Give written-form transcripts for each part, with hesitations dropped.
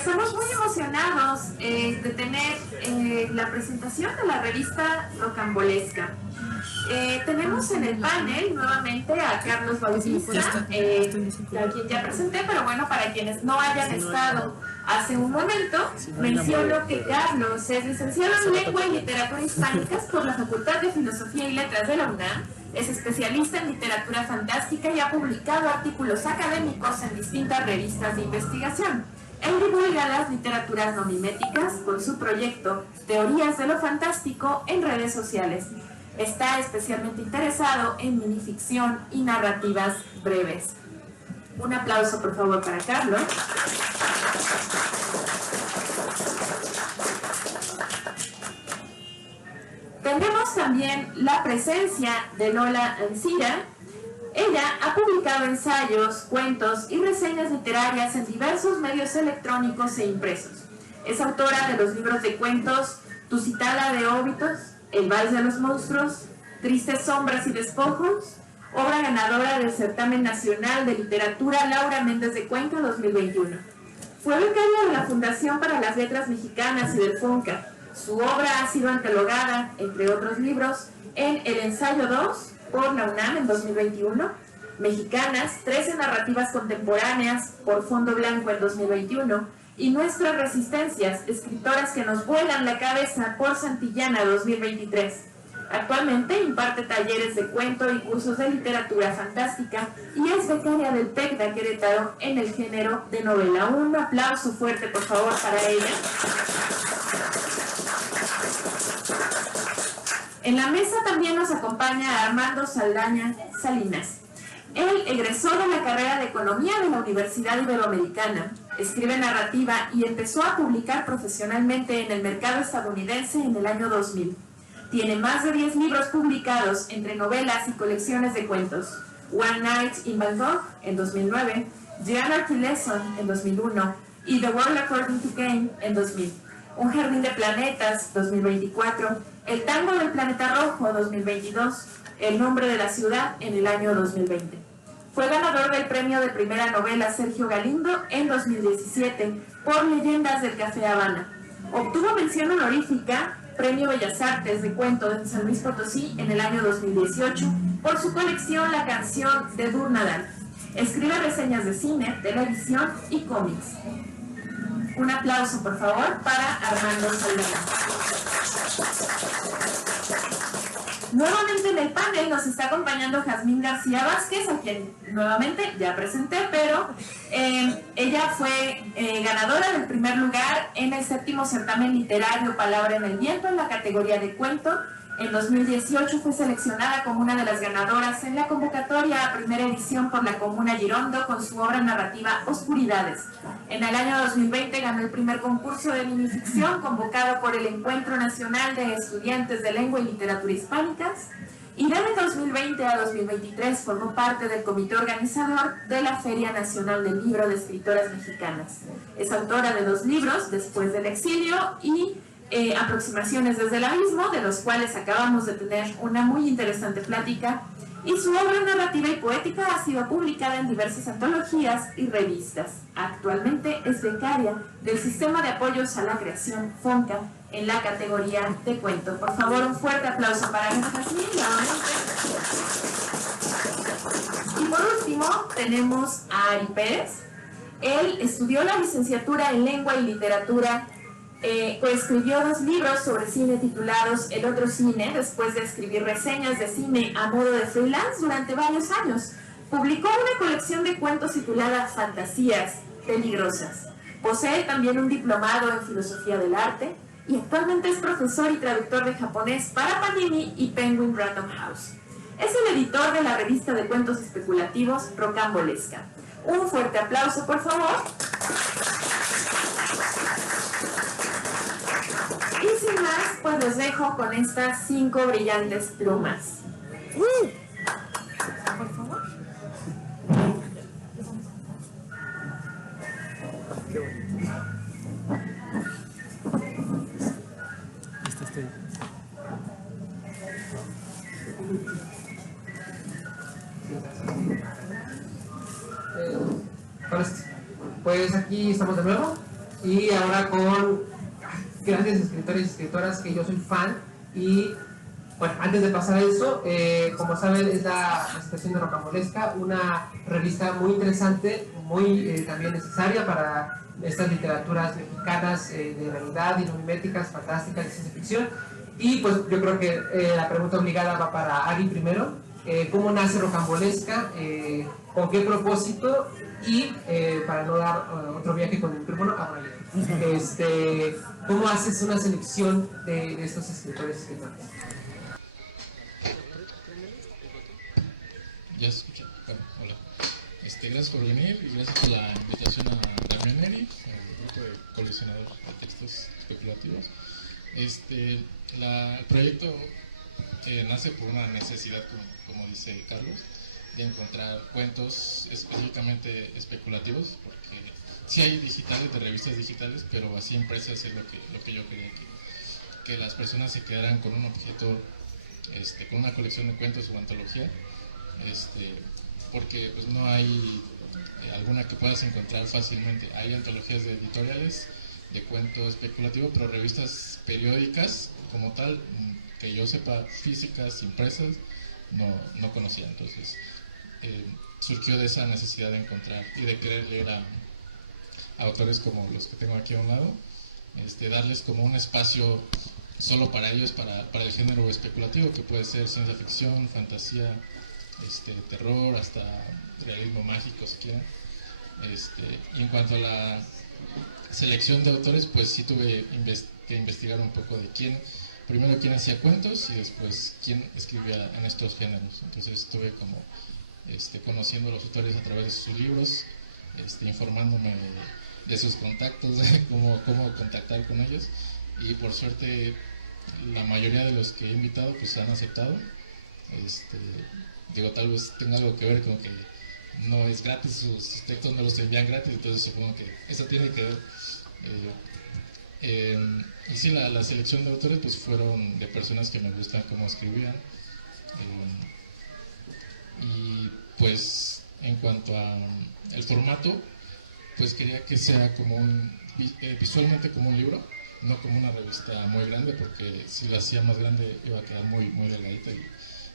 Estamos muy emocionados de tener la presentación de la revista Rocambolesca. Tenemos en el panel nuevamente a Carlos Bautista, a quien ya presenté, pero bueno, para quienes no hayan estado hace un momento, menciono que Carlos es licenciado en Lengua y Literatura Hispánicas por la Facultad de Filosofía y Letras de la UNAM, es especialista en literatura fantástica y ha publicado artículos académicos en distintas revistas de investigación. Él divulga las literaturas no miméticas con su proyecto Teorías de lo Fantástico en redes sociales. Está especialmente interesado en minificción y narrativas breves. Un aplauso, por favor, para Carlos. Tenemos también la presencia de Lola Ancira. Ella ha publicado ensayos, cuentos y reseñas literarias en diversos medios electrónicos e impresos. Es autora de los libros de cuentos Tusitala de Óbitos, El Vals de los Monstruos, Tristes Sombras y Despojos, obra ganadora del Certamen Nacional de Literatura Laura Méndez de Cuenca 2021. Fue becaria de la Fundación para las Letras Mexicanas y del FONCA. Su obra ha sido catalogada, entre otros libros, en El Ensayo 2, por la UNAM en 2021, Mexicanas, 13 narrativas contemporáneas por Fondo Blanco en 2021 y Nuestras Resistencias, escritoras que nos vuelan la cabeza por Santillana 2023. Actualmente imparte talleres de cuento y cursos de literatura fantástica y es becaria del TEC de Querétaro en el género de novela. Un aplauso fuerte, por favor, para ella. En la mesa también nos acompaña Armando Saldaña Salinas. Él egresó de la carrera de Economía de la Universidad Iberoamericana, escribe narrativa y empezó a publicar profesionalmente en el mercado estadounidense en el año 2000. Tiene más de 10 libros publicados entre novelas y colecciones de cuentos. One Night in Bangkok en 2009, The Anarchy Lesson en 2001 y The World According to Game en 2000. Un Jardín de Planetas 2024, El Tango del Planeta Rojo 2022, El Nombre de la Ciudad en el año 2020. Fue ganador del premio de primera novela Sergio Galindo en 2017 por Leyendas del Café Habana. Obtuvo mención honorífica Premio Bellas Artes de Cuento en San Luis Potosí en el año 2018 por su colección La Canción de Durnadal. Escribe reseñas de cine, televisión y cómics. Un aplauso, por favor, para Armando Saldaña. Nuevamente en el panel nos está acompañando Jazmín García Vázquez, a quien nuevamente ya presenté, pero ella fue ganadora del primer lugar en el 7º certamen literario Palabra en el Viento en la categoría de cuento. En 2018 fue seleccionada como una de las ganadoras en la convocatoria a primera edición por la Comuna Girondo con su obra narrativa Oscuridades. En el año 2020 ganó el primer concurso de minificción convocado por el Encuentro Nacional de Estudiantes de Lengua y Literatura Hispánicas y desde 2020 a 2023 formó parte del comité organizador de la Feria Nacional del Libro de Escritoras Mexicanas. Es autora de 2 libros, Después del Exilio y Aproximaciones desde el Abismo, de los cuales acabamos de tener una muy interesante plática, y su obra narrativa y poética ha sido publicada en diversas antologías y revistas. Actualmente es becaria del Sistema de Apoyos a la Creación FONCA en la categoría de cuento. Por favor, un fuerte aplauso para Jazmín. Y por último, tenemos a Ari Pérez. Él estudió la licenciatura en Lengua y Literatura. Escribió 2 libros sobre cine titulados El Otro Cine, después de escribir reseñas de cine a modo de freelance durante varios años. Publicó una colección de cuentos titulada Fantasías Peligrosas. Posee también un diplomado en Filosofía del Arte y actualmente es profesor y traductor de japonés para Panini y Penguin Random House. Es el editor de la revista de cuentos especulativos Rocambolesca. Un fuerte aplauso, por favor. Y sin más, pues los dejo con estas 5 brillantes plumas. Por favor. Qué bonito. Pues aquí estamos de nuevo. y ahora con grandes escritores y escritoras que yo soy fan. Y bueno, antes de pasar a eso, como saben, es la presentación de Rocambolesca, una revista muy interesante, muy también necesaria para estas literaturas mexicanas de realidad y no miméticas, fantásticas, de ciencia ficción. Y pues yo creo que la pregunta obligada va para Ari primero. ¿Cómo nace Rocambolesca? ¿Con qué propósito? Y para no dar otro viaje con el micrófono, ¿cómo haces una selección de estos escritores y escritoras? Ya se escucha. Bueno, hola. Gracias por venir y gracias por la invitación a Damián Neri, al grupo de coleccionadores de textos especulativos. El proyecto nace por una necesidad, como dice Carlos, de encontrar cuentos específicamente especulativos, porque sí hay digitales, de revistas digitales, pero así impresas es lo que yo quería, que las personas se quedaran con un objeto, con una colección de cuentos o antología, porque pues no hay alguna que puedas encontrar fácilmente. Hay antologías de editoriales de cuento especulativo, pero revistas periódicas como tal, que yo sepa, físicas, impresas, no conocía. Entonces surgió de esa necesidad de encontrar y de querer leer a autores como los que tengo aquí a un lado, darles como un espacio solo para ellos, para el género especulativo, que puede ser ciencia ficción, fantasía, terror, hasta realismo mágico si quieren. Y en cuanto a la selección de autores, pues sí tuve que investigar un poco de primero quién hacía cuentos y después quién escribía en estos géneros. Entonces estuve como conociendo a los autores a través de sus libros, informándome de sus contactos, cómo contactar con ellos, y por suerte la mayoría de los que he invitado pues han aceptado. Digo, tal vez tenga algo que ver con que no es gratis, sus textos no los envían gratis, entonces supongo que eso tiene que ver. Y sí, la selección de autores pues fueron de personas que me gustan cómo escribían. Y pues en cuanto a el formato, pues quería que sea como visualmente como un libro, no como una revista muy grande, porque si la hacía más grande iba a quedar muy delgadita, y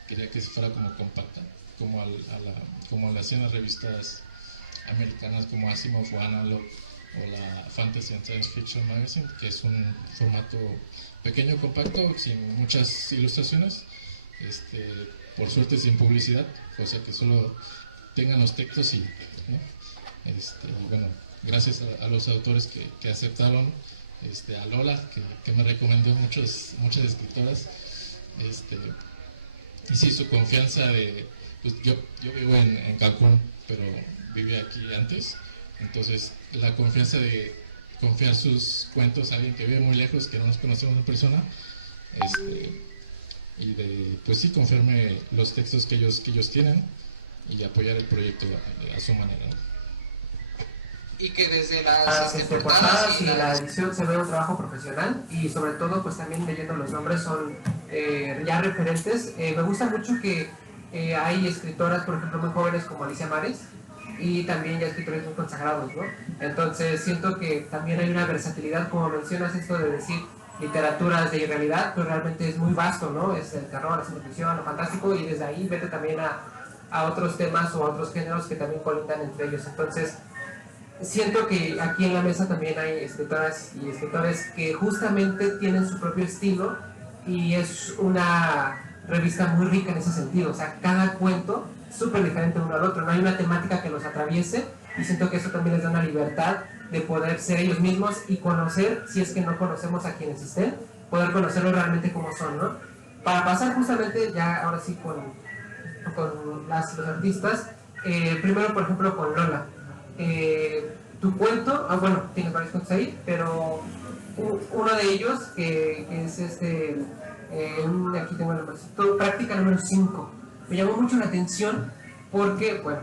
quería que fuera como compacta, como la hacían las revistas americanas como Asimov o Analog o la Fantasy and Science Fiction Magazine, que es un formato pequeño, compacto, sin muchas ilustraciones, por suerte sin publicidad, o sea que solo tengan los textos y, ¿no? Bueno, gracias a los autores que aceptaron, a Lola, que me recomendó muchas escritoras, y sí, su confianza pues yo vivo en Cancún, pero vivía aquí antes, entonces la confianza de confiar sus cuentos a alguien que vive muy lejos, que no nos conocemos en persona, y de, pues sí, confiarme los textos que ellos tienen y apoyar el proyecto a su manera, ¿no? Y que desde las portadas y la edición se ve un trabajo profesional, y sobre todo pues también leyendo los nombres son ya referentes. Me gusta mucho que hay escritoras, por ejemplo, muy jóvenes como Alicia Mares, y también ya escritores muy consagrados, ¿no? Entonces siento que también hay una versatilidad, como mencionas esto de decir literaturas de irrealidad, pero realmente es muy vasto, ¿no? Es el terror, la ciencia ficción, lo fantástico, y desde ahí vete también a otros temas o a otros géneros que también colindan entre ellos. Entonces siento que aquí en la mesa también hay escritoras y escritores que justamente tienen su propio estilo, y es una revista muy rica en ese sentido. O sea, cada cuento es súper diferente uno al otro, no hay una temática que los atraviese, y siento que eso también les da una libertad de poder ser ellos mismos y conocer, si es que no conocemos a quienes estén, poder conocerlos realmente como son, ¿no? Para pasar justamente ya ahora sí con los artistas, primero por ejemplo con Lola. Tu cuento, bueno, tienes varios cuentos ahí, pero uno de ellos que es aquí tengo el nombrecito, práctica número 5, me llamó mucho la atención porque, bueno,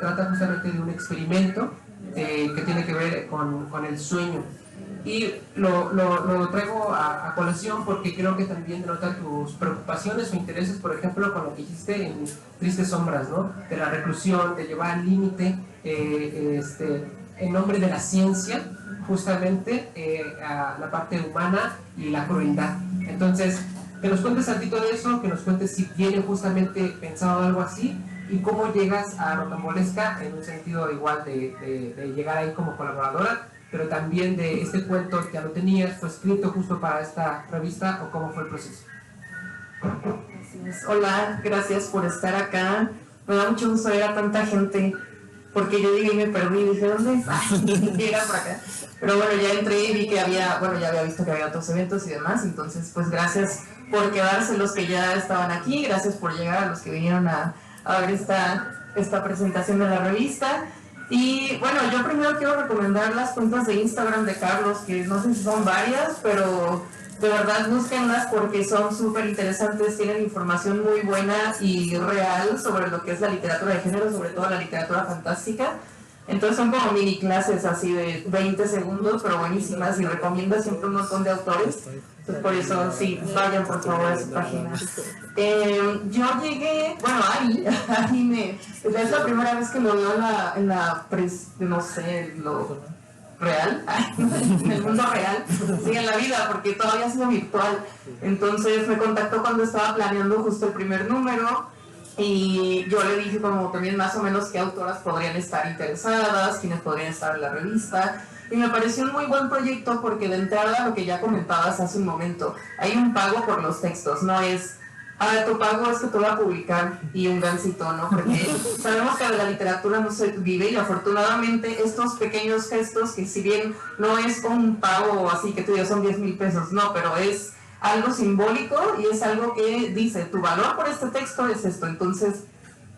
trata justamente de un experimento que tiene que ver con el sueño, y lo traigo a colación porque creo que también denota tus preocupaciones o intereses, por ejemplo, con lo que hiciste en Tristes Sombras, ¿no? De la reclusión, de llevar al límite, en nombre de la ciencia, justamente a la parte humana y la crueldad. Entonces, que nos cuentes tantito de eso, que nos cuentes si tiene justamente pensado algo así y cómo llegas a Rocambolesca en un sentido igual de llegar ahí como colaboradora, pero también de este cuento que ya lo tenías, fue escrito justo para esta revista, o cómo fue el proceso. Hola, gracias por estar acá. Me da mucho gusto ver a tanta gente, porque yo llegué y me perdí, dije, ¿dónde está? Y era por acá. Pero bueno, ya entré y vi que ya había visto que había otros eventos y demás, entonces pues gracias por quedarse los que ya estaban aquí, gracias por llegar a los que vinieron a ver esta presentación de la revista. Y bueno, yo primero quiero recomendar las cuentas de Instagram de Carlos, que no sé si son varias, pero de verdad búsquenlas porque son súper interesantes, tienen información muy buena y real sobre lo que es la literatura de género, sobre todo la literatura fantástica. Entonces son como mini clases así de 20 segundos, pero buenísimas, y recomiendo siempre un montón de autores. Entonces por eso sí, vayan por favor a su página. Yo llegué, bueno, Ari es la primera vez que lo veo en la no sé, lo real, en el mundo real, sí, en la vida, porque todavía ha sido virtual. Entonces me contactó cuando estaba planeando justo el primer número, y yo le dije como también más o menos qué autoras podrían estar interesadas, quiénes podrían estar en la revista, y me pareció un muy buen proyecto porque de entrada, lo que ya comentabas hace un momento, hay un pago por los textos, no es tu pago es que te voy a publicar y un gancito, ¿no? Porque sabemos que de la literatura no se vive, y afortunadamente estos pequeños gestos, que si bien no es un pago así que tú digas son 10,000 pesos, no, pero es algo simbólico y es algo que dice, tu valor por este texto es esto. Entonces,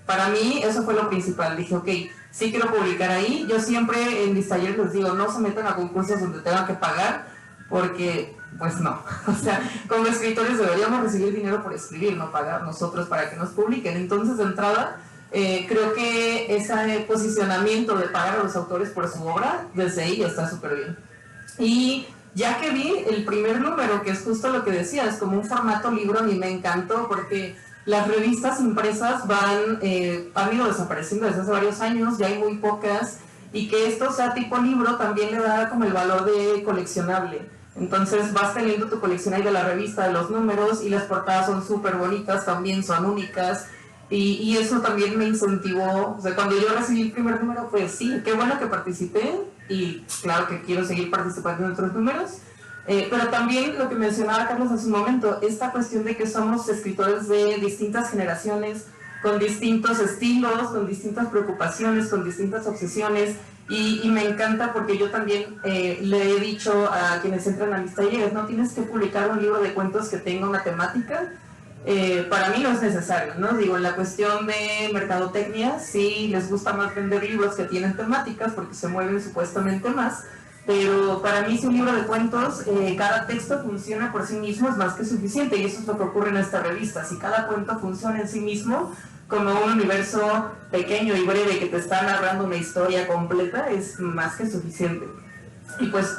para mí eso fue lo principal. Dije, ok, sí quiero publicar ahí. Yo siempre en mis talleres les digo, no se metan a concursos donde tengan que pagar, porque pues no. O sea, como escritores deberíamos recibir dinero por escribir, no pagar nosotros para que nos publiquen. Entonces, de entrada, creo que ese posicionamiento de pagar a los autores por su obra, desde ahí ya está súper bien. Y ya que vi el primer número, que es justo lo que decías, como un formato libro, a mí me encantó, porque las revistas impresas han ido desapareciendo desde hace varios años, ya hay muy pocas, y que esto sea tipo libro también le da como el valor de coleccionable. Entonces vas teniendo tu colección ahí de la revista, de los números, y las portadas son súper bonitas, también son únicas, y eso también me incentivó. O sea, cuando yo recibí el primer número, pues sí, qué bueno que participé, y claro que quiero seguir participando en otros números. Pero también lo que mencionaba Carlos hace un momento, esta cuestión de que somos escritores de distintas generaciones, con distintos estilos, con distintas preocupaciones, con distintas obsesiones, y me encanta porque yo también le he dicho a quienes entran a mis talleres, no tienes que publicar un libro de cuentos que tenga una temática. Para mí no es necesario, ¿no? Digo, en la cuestión de mercadotecnia, sí les gusta más vender libros que tienen temáticas porque se mueven supuestamente más, pero para mí si un libro de cuentos, cada texto funciona por sí mismo, es más que suficiente, y eso es lo que ocurre en esta revista. Si cada cuento funciona en sí mismo como un universo pequeño y breve que te está narrando una historia completa, es más que suficiente. Y pues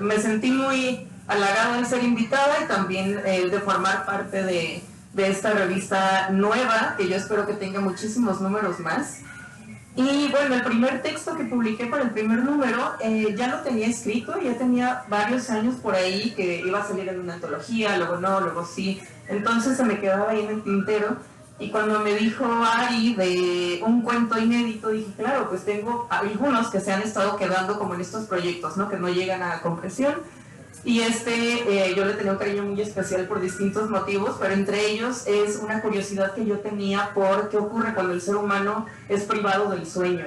me sentí muy halagada de ser invitada, y también de formar parte de esta revista nueva, que yo espero que tenga muchísimos números más. Y bueno, el primer texto que publiqué para el primer número ya lo tenía escrito, ya tenía varios años por ahí que iba a salir en una antología, luego no, luego sí, entonces se me quedaba ahí en el tintero. Y cuando me dijo Ari de un cuento inédito, dije, claro, pues tengo algunos que se han estado quedando como en estos proyectos, ¿no? Que no llegan a concreción. Y yo le tenía un cariño muy especial por distintos motivos, pero entre ellos es una curiosidad que yo tenía por qué ocurre cuando el ser humano es privado del sueño.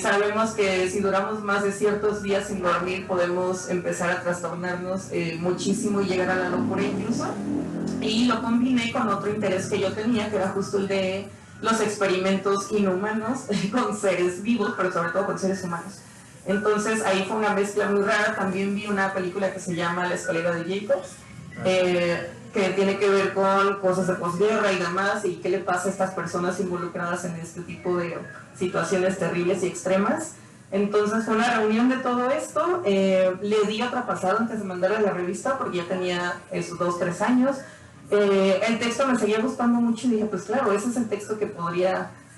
Sabemos que si duramos más de ciertos días sin dormir podemos empezar a trastornarnos muchísimo y llegar a la locura incluso. Y lo combiné con otro interés que yo tenía, que era justo el de los experimentos inhumanos con seres vivos, pero sobre todo con seres humanos. Entonces ahí fue una mezcla muy rara. También vi una película que se llama La escalera de Jacobs, que tiene que ver con cosas de posguerra y demás, y qué le pasa a estas personas involucradas en este tipo de situaciones terribles y extremas. Entonces fue una reunión de todo esto. Le di otra pasada antes de mandarle a la revista, porque ya tenía esos 2-3 años. El texto me seguía gustando mucho y dije, pues claro, ese es el texto que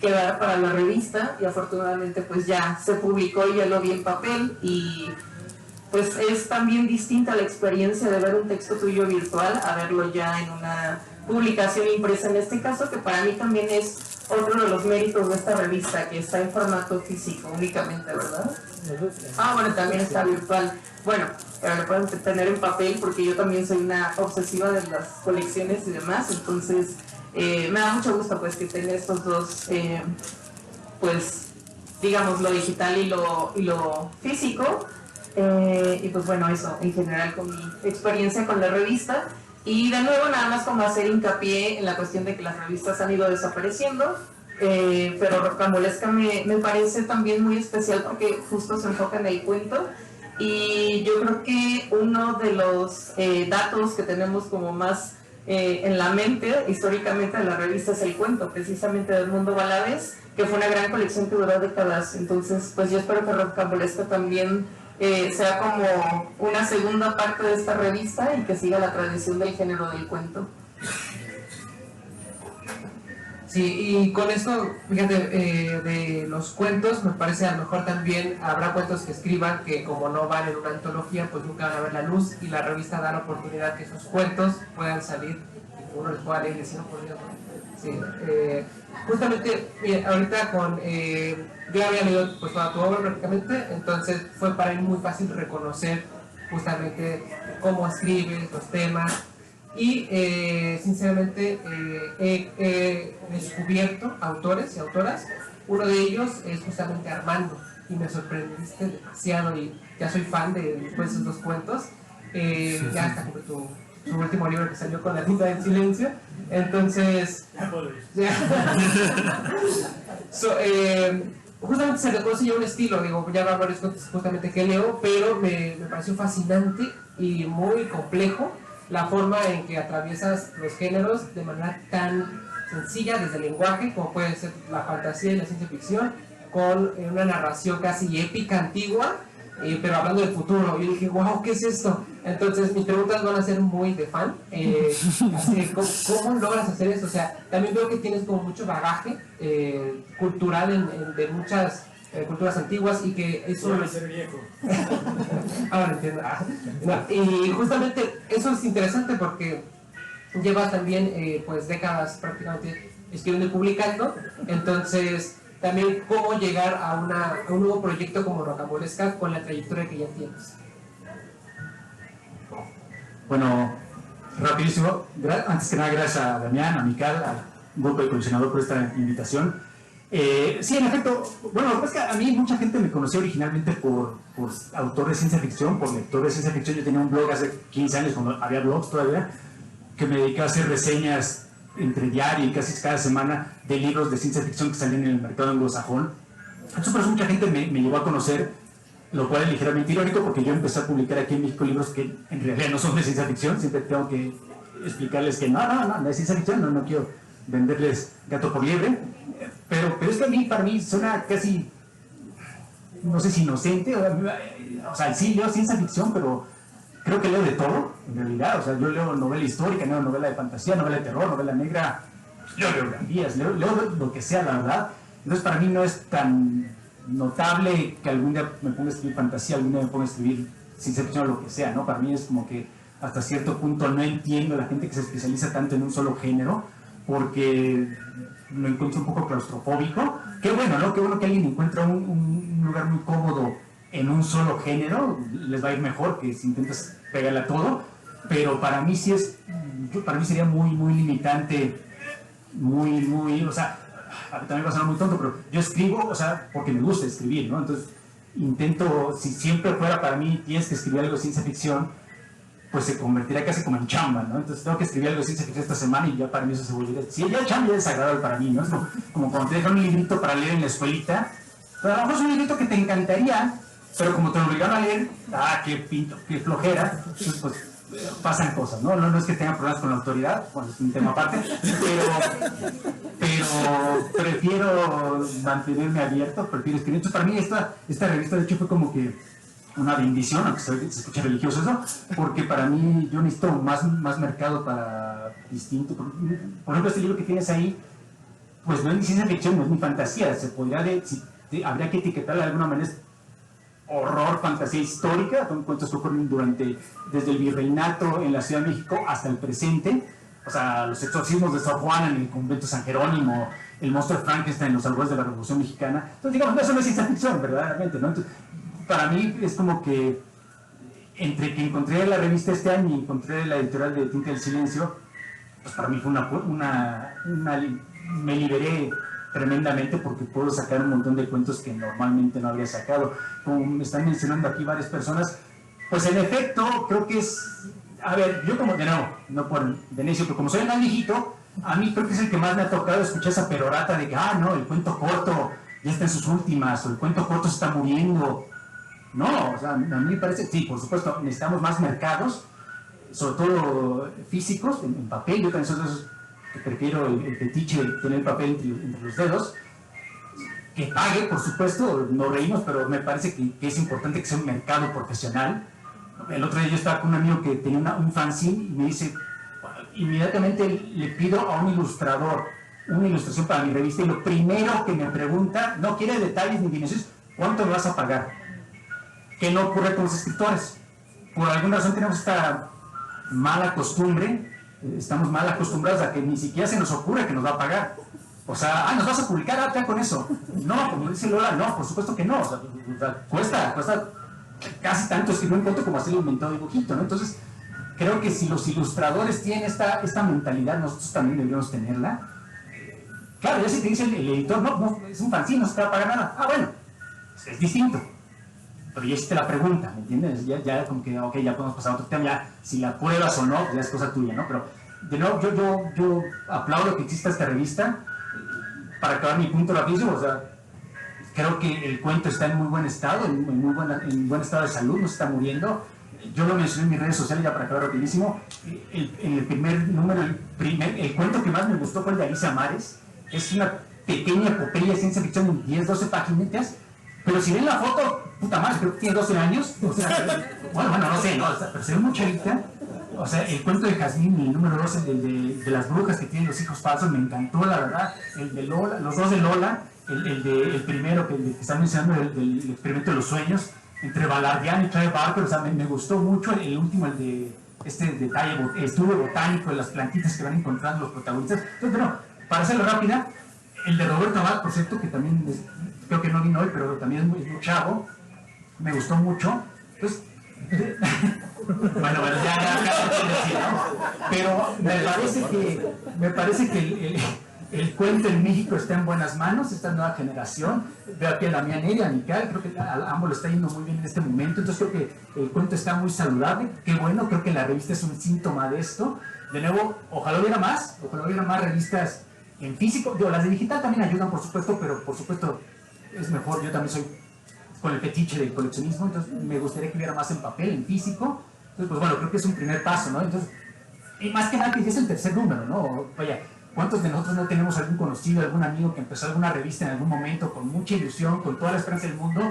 quedara para la revista, y afortunadamente pues ya se publicó y ya lo vi en papel, y pues es también distinta la experiencia de ver un texto tuyo virtual a verlo ya en una publicación impresa en este caso, que para mí también es otro de los méritos de esta revista, que está en formato físico únicamente, ¿verdad? Bueno, también está virtual. Bueno, pero lo pueden tener en papel, porque yo también soy una obsesiva de las colecciones y demás, entonces me da mucho gusto pues que tenga estos dos, pues digamos, lo digital y lo físico. Y pues bueno, eso en general con mi experiencia con la revista. Y de nuevo nada más como hacer hincapié en la cuestión de que las revistas han ido desapareciendo, pero Rocambolesca me parece también muy especial porque justo se enfoca en el cuento, y yo creo que uno de los datos que tenemos como más en la mente históricamente de la revista es el cuento, precisamente del Mundo Valadez, que fue una gran colección que duró décadas. Entonces pues yo espero que Rocambolesca también sea como una segunda parte de esta revista y que siga la tradición del género del cuento. Sí, y con esto, fíjate, de los cuentos, me parece a lo mejor también habrá cuentos que escriban que como no van en una antología, pues nunca van a ver la luz, y la revista da la oportunidad que esos cuentos puedan salir y que uno les pueda leer y decir, no, por Dios, sí, justamente, ahorita con... yo había leído pues toda tu obra prácticamente, entonces fue para mí muy fácil reconocer justamente cómo escribes, los temas, y sinceramente he descubierto autores y autoras. Uno de ellos es justamente Armando, y me sorprendiste demasiado, y ya soy fan de después de esos dos cuentos. Ya hasta compré su último libro que salió con La tinta del silencio, entonces justamente se reconoce ya un estilo, digo, ya va a varios cuentos justamente que leo, pero me pareció fascinante y muy complejo la forma en que atraviesas los géneros de manera tan sencilla, desde el lenguaje, como puede ser la fantasía y la ciencia ficción, con una narración casi épica, antigua, pero hablando del futuro. Yo dije, wow, ¿qué es esto? Entonces mis preguntas van a ser muy de fan. ¿Cómo logras hacer eso? O sea, también veo que tienes como mucho bagaje cultural de muchas culturas antiguas, y que eso... Suele ser viejo. Ahora entiendo. No, y justamente eso es interesante porque llevas también pues décadas prácticamente escribiendo y publicando. Entonces también cómo llegar a un nuevo proyecto como Rocambolesca con la trayectoria que ya tienes. Bueno, rapidísimo, antes que nada gracias a Damián, a Mical, al grupo de coleccionador por esta invitación. Sí, en efecto, bueno, es que a mí mucha gente me conoció originalmente por autor de ciencia ficción, por lector de ciencia ficción. Yo tenía un blog hace 15 años, cuando había blogs todavía, que me dedicaba a hacer reseñas entre diario y casi cada semana de libros de ciencia ficción que salían en el mercado anglosajón. Entonces, por eso mucha gente me llegó a conocer, lo cual es ligeramente irónico, porque yo empecé a publicar aquí en México libros que en realidad no son de ciencia ficción. Siempre tengo que explicarles que no es ciencia ficción, no quiero venderles gato por liebre, pero es que para mí suena casi, no sé si inocente, o sea, sí leo ciencia ficción, pero creo que leo de todo, en realidad. O sea, yo leo novela histórica, leo novela de fantasía, novela de terror, novela negra, leo biografías, leo lo que sea, la verdad. Entonces para mí no es tan notable que algún día me ponga a escribir fantasía, algún día me ponga a escribir ciencia ficción o lo que sea, ¿no? Para mí es como que hasta cierto punto no entiendo a la gente que se especializa tanto en un solo género, porque lo encuentro un poco claustrofóbico. Qué bueno, ¿no? Qué bueno que alguien encuentra un lugar muy cómodo en un solo género, les va a ir mejor que si intentas pegarle a todo, pero para mí sí para mí sería muy limitante, o sea, también va a sonar muy tonto, pero yo escribo, o sea, porque me gusta escribir, ¿no? Entonces intento, si siempre fuera para mí tienes que escribir algo de ciencia ficción, pues se convertirá casi como en chamba, ¿no? Entonces tengo que escribir algo de ciencia ficción esta semana y ya para mí eso se volvería... Sí, ya chamba ya es desagradable para mí, ¿no? Es como cuando te dejan un librito para leer en la escuelita, pero a lo mejor es un librito que te encantaría, pero como te lo obligaron a leer, qué flojera, pues pasan cosas, ¿no? No es que tengan problemas con la autoridad, bueno, es un tema aparte, pero prefiero mantenerme abierto, prefiero escribir. Entonces para mí esta revista de hecho fue como que una bendición, aunque se escucha religioso eso, porque para mí yo necesito más mercado para distinto. Por ejemplo, este libro que tienes ahí, pues no es ni ciencia ficción, no es ni fantasía, se podría habría que etiquetarla de alguna manera horror, fantasía histórica, son cuentos que ocurren desde el virreinato en la Ciudad de México hasta el presente, o sea, los exorcismos de Sor Juana en el convento San Jerónimo, el monstruo de Frankenstein en los albores de la Revolución Mexicana. Entonces, digamos, eso no es ciencia ficción, verdaderamente, ¿no? Entonces, para mí es como que entre que encontré la revista este año y encontré la editorial de Tinta del Silencio, pues para mí fue me liberé tremendamente porque puedo sacar un montón de cuentos que normalmente no habría sacado. Como me están mencionando aquí varias personas, pues en efecto creo que es, a ver, yo como de nuevo, no por de necio, pero como soy más viejito, a mí creo que es el que más me ha tocado escuchar esa perorata de que, no, el cuento corto ya está en sus últimas, o el cuento corto se está muriendo. No, o sea, a mí me parece, sí, por supuesto, necesitamos más mercados, sobre todo físicos, en papel. Yo también soy de esos que prefiero el fetiche de tener el papel entre los dedos, que pague, por supuesto, nos reímos, pero me parece que es importante que sea un mercado profesional. El otro día yo estaba con un amigo que tenía un fanzine y me dice, inmediatamente le pido a un ilustrador una ilustración para mi revista y lo primero que me pregunta, no quiere detalles ni dimensiones, ¿cuánto me vas a pagar? ¿Qué no ocurre con los escritores? Por alguna razón tenemos esta mala costumbre, estamos mal acostumbrados a que ni siquiera se nos ocurre que nos va a pagar. O sea, nos vas a publicar, ya con eso. No, como dice Lola, no, por supuesto que no. O sea, cuesta casi tanto escribir un cuento como hacer el inventado dibujito, ¿no? Entonces, creo que si los ilustradores tienen esta mentalidad, nosotros también deberíamos tenerla. Claro, ya si te dice el editor, no, es un fanzine, no se te va a pagar nada. Bueno, es distinto. Pero ya hiciste la pregunta, ¿me entiendes? Ya como que, ok, ya podemos pasar a otro tema, ya si la pruebas o no, ya es cosa tuya, ¿no? Pero, de nuevo, yo aplaudo que exista esta revista. Para acabar mi punto rapidísimo, o sea, creo que el cuento está en muy buen estado, en buen estado de salud, no se está muriendo. Yo lo mencioné en mis redes sociales, ya para acabar rapidísimo. En el primer número, el cuento que más me gustó fue el de Alicia Mares. Es una pequeña epopeya de ciencia ficción en 10, 12 páginas, pero si ven la foto, puta madre, creo que tiene 12 años. O sea, bueno, no sé, ¿no? Pero se ve muy chavita. O sea, el cuento de Jazmín, el número 12, el de las brujas que tienen los hijos falsos, me encantó, la verdad. El de Lola, los dos de Lola, el primero que están mencionando, el experimento de los sueños, entre Balardián y Clive Barker, o sea, me gustó mucho. El último, el de este detalle, estudio botánico de las plantitas que van encontrando los protagonistas. Entonces, bueno, para hacerlo rápida, el de Roberto Abad, por cierto, que también creo que no vino hoy, pero también es muy chavo, me gustó mucho. Entonces, bueno, ya, pero me parece que el cuento en México está en buenas manos, esta nueva generación. Veo aquí a Damián Eri, a Mical, creo que a ambos le está yendo muy bien en este momento, entonces creo que el cuento está muy saludable, qué bueno, creo que la revista es un síntoma de esto. De nuevo, ojalá hubiera más revistas en físico. Las de digital también ayudan, por supuesto, pero por supuesto es mejor. Yo también soy con el fetiche del coleccionismo, entonces me gustaría que hubiera más en papel, en físico. Entonces, pues bueno, creo que es un primer paso, ¿no? Entonces, y más que nada que es el tercer número, ¿no? Vaya, ¿cuántos de nosotros no tenemos algún conocido, algún amigo que empezó alguna revista en algún momento con mucha ilusión, con toda la esperanza del mundo,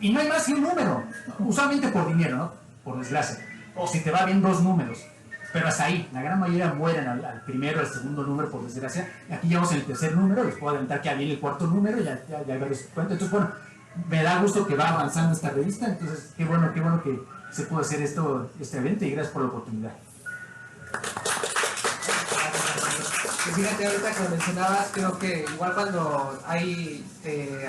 y no hay más que un número, usualmente por dinero, ¿no? Por desgracia, o si te va bien 2 números, pero hasta ahí, la gran mayoría mueren al primero, al segundo número, por desgracia. Aquí llegamos en el tercer número, les puedo adelantar que ya viene el cuarto número, ya hay varios cuentos. Entonces, bueno, me da gusto que va avanzando esta revista, entonces qué bueno que se pudo hacer este evento, y gracias por la oportunidad. Fíjate, ahorita que lo mencionabas, creo que igual cuando hay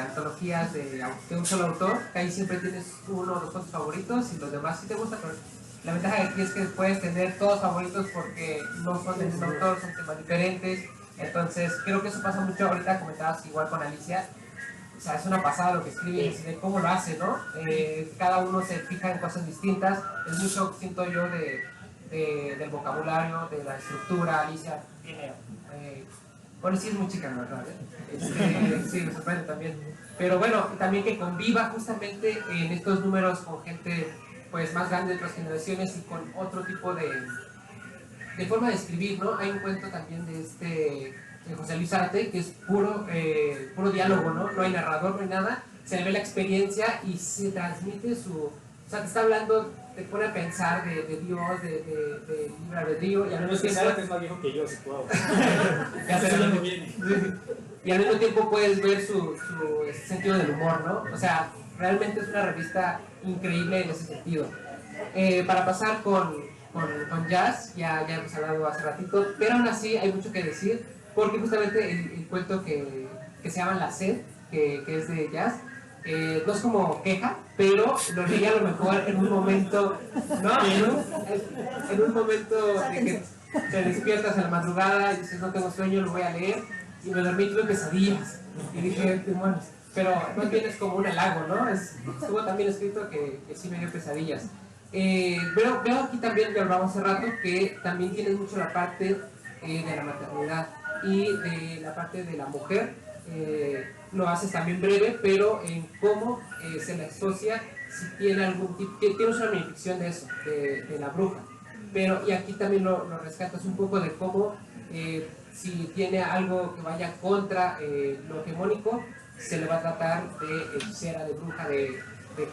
antologías de un solo autor, que ahí siempre tienes uno o dos cuentos favoritos y los demás sí te gustan, pero la ventaja de aquí es que puedes tener todos favoritos porque no son del mismo autor, son temas diferentes. Entonces creo que eso pasa mucho. Ahorita comentabas igual con Alicia, o sea, es una pasada lo que escribe y de cómo lo hace, ¿no? Cada uno se fija en cosas distintas. Es mucho, siento yo, del vocabulario, de la estructura. Alicia tiene, bueno, sí es muy chica, ¿verdad? Sí, me sorprende también. Pero bueno, también que conviva justamente en estos números con gente pues más grande de otras generaciones y con otro tipo de forma de escribir, ¿no? Hay un cuento también de José Luis Arte, que es puro diálogo, ¿no? No hay narrador, no hay nada, se le ve la experiencia y se transmite su O sea, te está hablando, te pone a pensar de Dios, de libre albedrío, y al mismo tiempo... es más viejo que yo, si puedo. Ya sé dónde viene. Y al mismo tiempo puedes ver su sentido del humor, ¿no? O sea, realmente es una revista increíble en ese sentido. Para pasar con Jazz, ya hemos hablado hace ratito, pero aún así hay mucho que decir, porque justamente el cuento que se llama La Sed, que es de Jazz, no es como queja, pero lo leí a lo mejor en un momento, en un momento de que te despiertas en la madrugada y dices no tengo sueño, lo voy a leer, y me dormí y tuve pesadillas, y dije, demonios, pero más bien es como un halago, ¿no? Estuvo también escrito que sí me dio pesadillas. Veo aquí también, que hablamos hace rato, que también tienes mucho la parte de la maternidad y de la parte de la mujer. Lo haces también breve, pero en cómo se le asocia si tiene algún tipo, tienes una minificción de eso, de la bruja, pero y aquí también lo rescatas un poco de cómo si tiene algo que vaya contra lo hegemónico, se le va a tratar de hechicera, de bruja, de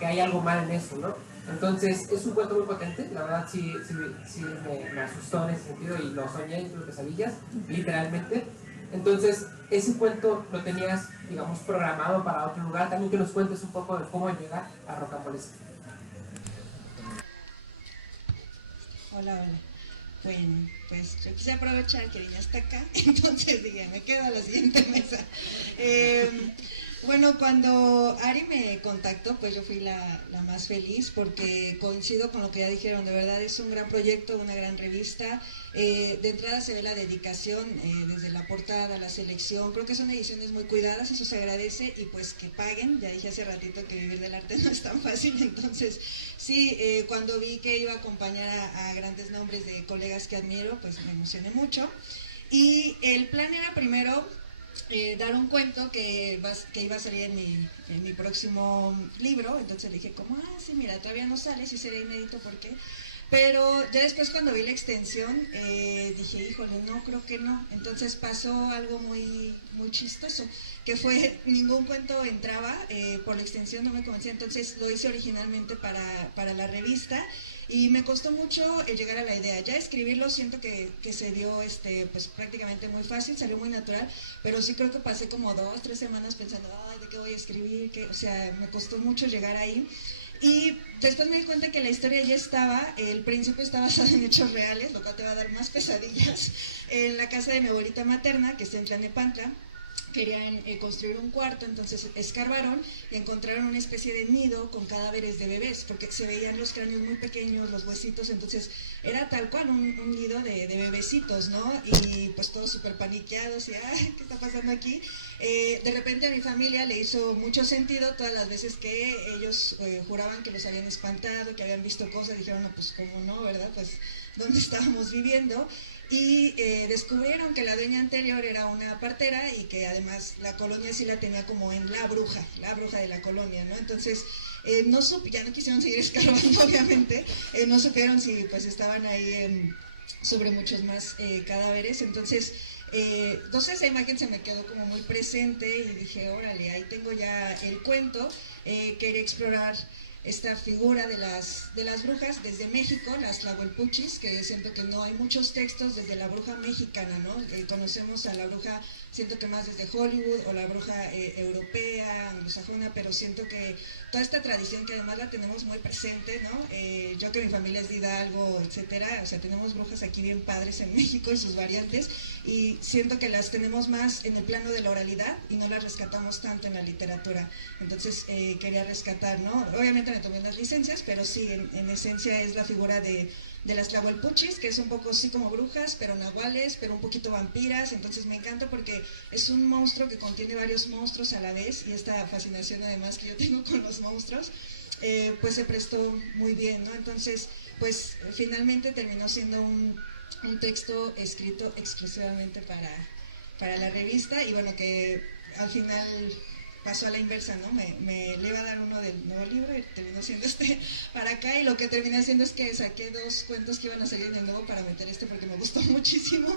que hay algo mal en eso, ¿no? Entonces es un cuento muy potente, la verdad sí me asustó en ese sentido y lo soñé en tus pesadillas, literalmente. Entonces, ese cuento lo tenías, digamos, programado para otro lugar. También que nos cuentes un poco de cómo llegar a Rocambolesco. Hola. Bueno, pues yo quise aprovechar que Viña está acá, entonces dije, me quedo a la siguiente mesa. Bueno, cuando Ari me contactó, pues yo fui la más feliz porque coincido con lo que ya dijeron, de verdad es un gran proyecto, una gran revista. De entrada se ve la dedicación desde la portada, la selección, creo que son ediciones muy cuidadas, eso se agradece y pues que paguen, ya dije hace ratito que vivir del arte no es tan fácil, entonces sí, cuando vi que iba a acompañar a grandes nombres de colegas que admiro, pues me emocioné mucho y el plan era primero dar un cuento que iba a salir en mi próximo libro, entonces le dije como, sí, mira, todavía no sale, sí será inédito, ¿por qué? Pero ya después cuando vi la extensión, dije, híjole, no, creo que no. Entonces pasó algo muy chistoso, que fue, ningún cuento entraba, por la extensión no me convencía, entonces lo hice originalmente para la revista, y me costó mucho llegar a la idea. Ya escribirlo siento que se dio pues prácticamente muy fácil, salió muy natural, pero sí creo que pasé como 2-3 semanas pensando, ay, ¿de qué voy a escribir? O sea, me costó mucho llegar ahí. Y después me di cuenta que la historia ya estaba, el principio está basado en hechos reales, lo cual te va a dar más pesadillas. En la casa de mi abuelita materna, que está en Tlanepantla, querían construir un cuarto, entonces escarbaron y encontraron una especie de nido con cadáveres de bebés, porque se veían los cráneos muy pequeños, los huesitos, entonces era tal cual un nido de bebecitos, ¿no? Y pues todos súper paniqueados y, ay, ¿qué está pasando aquí? De repente a mi familia le hizo mucho sentido todas las veces que ellos juraban que los habían espantado, que habían visto cosas, dijeron, no, pues cómo no, ¿verdad? Pues, ¿dónde estábamos viviendo? Y descubrieron que la dueña anterior era una partera y que además la colonia sí la tenía como en la bruja de la colonia, ¿no? Entonces, ya no quisieron seguir escarbando, obviamente, no supieron si pues estaban ahí sobre muchos más cadáveres, entonces, no sé, esa imagen se me quedó como muy presente y dije, órale, ahí tengo ya el cuento, quería explorar esta figura de las brujas desde México, las Tlahuelpuchis, que siento que no hay muchos textos desde la bruja mexicana, ¿no? Conocemos a la bruja, siento que más desde Hollywood, o la bruja europea, anglosajona, pero siento que toda esta tradición que además la tenemos muy presente, ¿no? Yo que mi familia es de Hidalgo, etcétera, o sea, tenemos brujas aquí bien padres en México y sus variantes, y siento que las tenemos más en el plano de la oralidad y no las rescatamos tanto en la literatura, entonces quería rescatar, ¿no? Obviamente me tomé unas licencias, pero sí, en esencia es la figura de las Tlahuelpuchis, que es un poco así como brujas, pero nahuales, pero un poquito vampiras, entonces me encanta porque es un monstruo que contiene varios monstruos a la vez, y esta fascinación además que yo tengo con los monstruos, pues se prestó muy bien, ¿no? Entonces, pues finalmente terminó siendo un texto escrito exclusivamente para la revista, y bueno, que al final pasó a la inversa, ¿no? Le iba a dar uno del nuevo libro y terminó siendo para acá, y lo que terminé haciendo es que saqué 2 cuentos que iban a salir en el nuevo para meter porque me gustó muchísimo,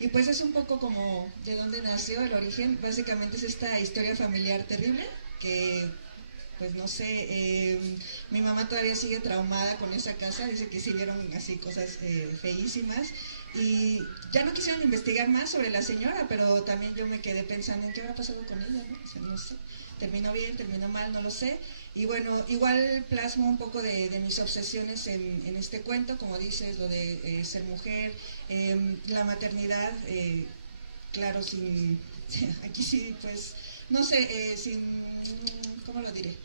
y pues es un poco como de dónde nació el origen. Básicamente es esta historia familiar terrible que pues no sé, mi mamá todavía sigue traumada con esa casa, dice que sí vieron así cosas feísimas y ya no quisieron investigar más sobre la señora, pero también yo me quedé pensando en qué habrá pasado con ella, ¿no? O sea, no sé, terminó bien, terminó mal, no lo sé. Y bueno, igual plasmo un poco de mis obsesiones en este cuento, como dices, lo de ser mujer, la maternidad, claro, sin, aquí sí, pues, no sé, sin, ¿cómo lo diré?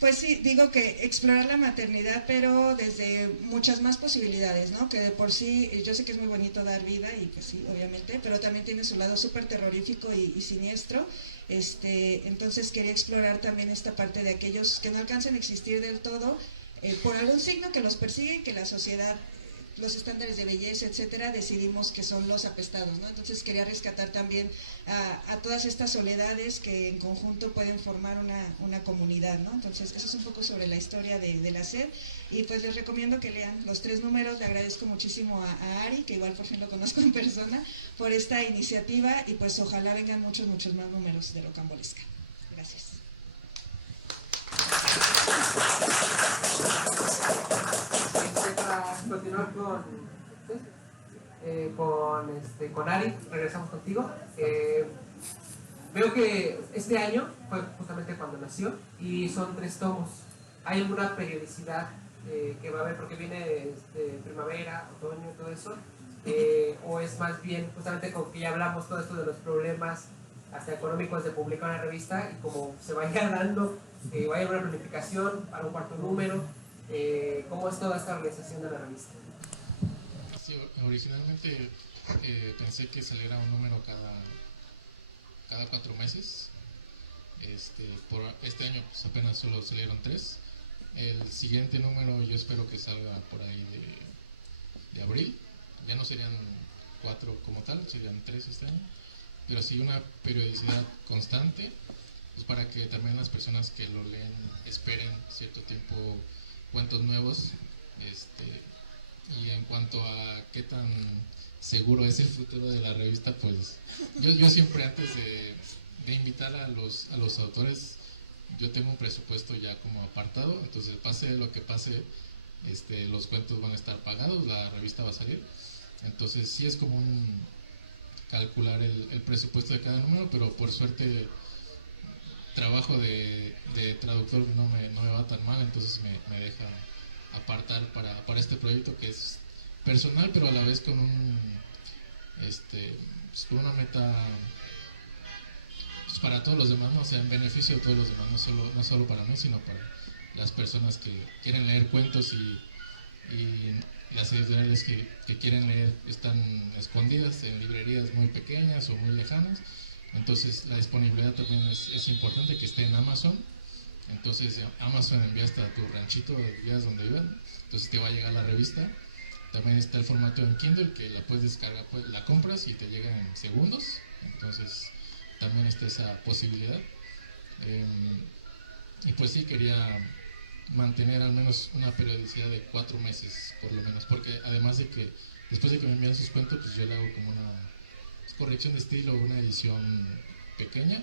Pues sí, digo que explorar la maternidad, pero desde muchas más posibilidades, ¿no? Que de por sí, yo sé que es muy bonito dar vida, y pues sí, obviamente, pero también tiene su lado súper terrorífico y siniestro. Entonces quería explorar también esta parte de aquellos que no alcanzan a existir del todo, por algún signo que los persigue, que la sociedad, los estándares de belleza, etcétera, decidimos que son los apestados, ¿no? Entonces quería rescatar también a todas estas soledades que en conjunto pueden formar una comunidad, ¿no? Entonces eso es un poco sobre la historia de la SED, y pues les recomiendo que lean los 3 números. Le agradezco muchísimo a Ari, que igual por fin lo conozco en persona, por esta iniciativa, y pues ojalá vengan muchos más números de Rocambolesca. Gracias. Para continuar con Ari, regresamos contigo. Veo que este año fue justamente cuando nació y son 3 tomos. ¿Hay alguna periodicidad que va a haber porque viene primavera, otoño, todo eso? ¿O es más bien justamente con que ya hablamos todo esto de los problemas hasta económicos de publicar una revista, y como se vaya dando, vaya a haber una planificación para un 4.º número? ¿Cómo es toda esta organización de la revista? Sí, originalmente pensé que saliera un número cada 4 meses. Por este año pues apenas solo salieron 3. El siguiente número yo espero que salga por ahí de abril. Ya no serían 4 como tal, serían 3 este año, pero sí una periodicidad constante, pues para que también las personas que lo leen esperen cierto tiempo cuentos nuevos. Y en cuanto a qué tan seguro es el futuro de la revista, pues yo siempre, antes de invitar a los autores, yo tengo un presupuesto ya como apartado, entonces pase lo que pase, los cuentos van a estar pagados, la revista va a salir. Entonces sí es como calcular el presupuesto de cada número, pero por suerte trabajo de traductor no me va tan mal, entonces me deja apartar para este proyecto que es personal, pero a la vez con pues con una meta, pues para todos los demás, ¿no? O sea, en beneficio de todos los demás, no solo para mí, sino para las personas que quieren leer cuentos, y las editoriales que quieren leer están escondidas en librerías muy pequeñas o muy lejanas. Entonces la disponibilidad también es importante, que esté en Amazon. Entonces Amazon envía hasta tu ranchito de vivías donde vivan, entonces te va a llegar la revista. También está el formato en Kindle, que la puedes descargar, pues, la compras y te llega en segundos, entonces también está esa posibilidad. Y pues sí, quería mantener al menos una periodicidad de 4 meses por lo menos, porque además de que después de que me envían sus cuentos, pues yo le hago como una corrección de estilo, una edición pequeña,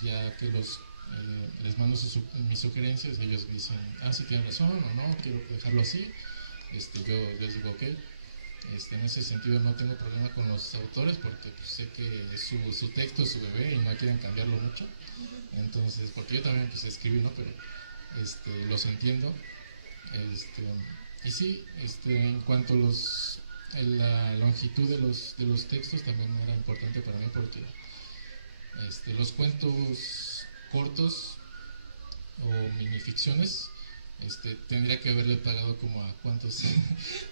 ya que les mando mis sugerencias, ellos me dicen, si tienen razón o no, quiero dejarlo así. Yo les digo, ok. En ese sentido no tengo problema con los autores, porque pues, sé que su texto es su bebé y no quieren cambiarlo mucho. Entonces, porque yo también pues, escribí, ¿no? Pero los entiendo. Y sí, en cuanto a la longitud de los textos también era importante para mí, porque los cuentos cortos o minificciones, tendría que haberle pagado como a ¿cuántos?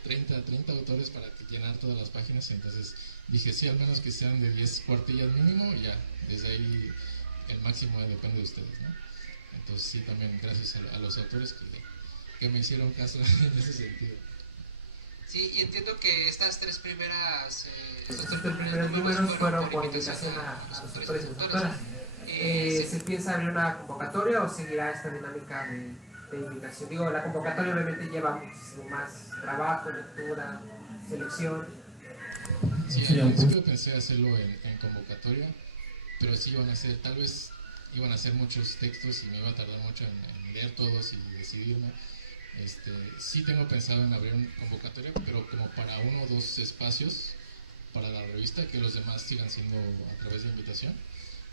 30 autores para llenar todas las páginas. Entonces dije, sí, al menos que sean de 10 cuartillas mínimo, ya, desde ahí el máximo depende de ustedes, ¿no? Entonces sí, también gracias a los autores que me hicieron caso en ese sentido. Sí, y entiendo que estos 3 primeros números fueron por invitación a los autores y autoras. ¿Se piensa abrir una convocatoria o seguirá esta dinámica de invitación? Digo, la convocatoria obviamente lleva muchísimo más trabajo, lectura, selección. Sí, al principio pensé hacerlo en convocatoria, pero sí van a ser tal vez iban a ser muchos textos y me iba a tardar mucho en leer todos y decidirme. Sí tengo pensado en abrir una convocatoria, pero como para 1 o 2 espacios para la revista, que los demás sigan siendo a través de invitación.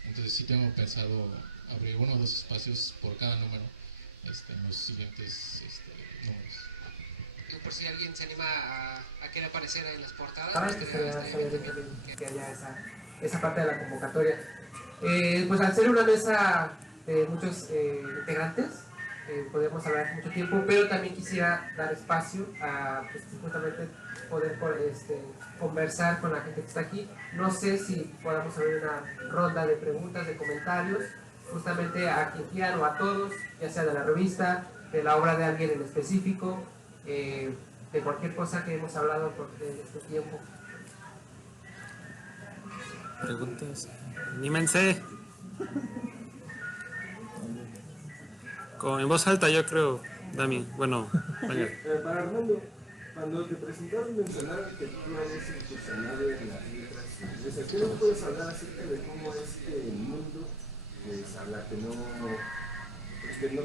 Entonces sí tengo pensado abrir 1 o 2 espacios por cada número en los siguientes números. Por si alguien se anima a querer aparecer en las portadas, que haya esa parte de la convocatoria. Pues al ser una mesa de muchos integrantes, podemos hablar mucho tiempo, pero también quisiera dar espacio a pues, justamente poder conversar con la gente que está aquí. No sé si podamos abrir una ronda de preguntas, de comentarios, justamente a quien quieran o a todos, ya sea de la revista, de la obra de alguien en específico, de cualquier cosa que hemos hablado en este tiempo. Preguntas. Anímense. En voz alta, yo creo, Dami. Bueno, venga. Para Armando, cuando te presentaron mencionaron que tú habías incursionado en las letras inglesas. ¿Qué nos puedes hablar acerca de cómo este mundo, pues, a la que no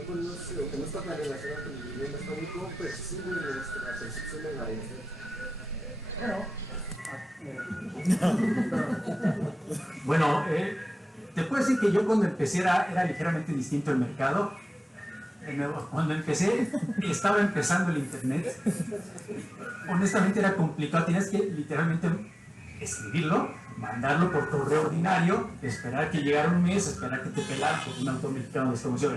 conoce o que no está tan relacionado con el idioma español, cómo percibe nuestra percepción de la isla? Bueno, te puedo decir que yo cuando empecé era ligeramente distinto el mercado. Cuando empecé, estaba empezando el internet. Honestamente era complicado, tenías que literalmente escribirlo, mandarlo por correo ordinario, esperar que llegara un mes, esperar que te pelaran, porque un autor mexicano desconocido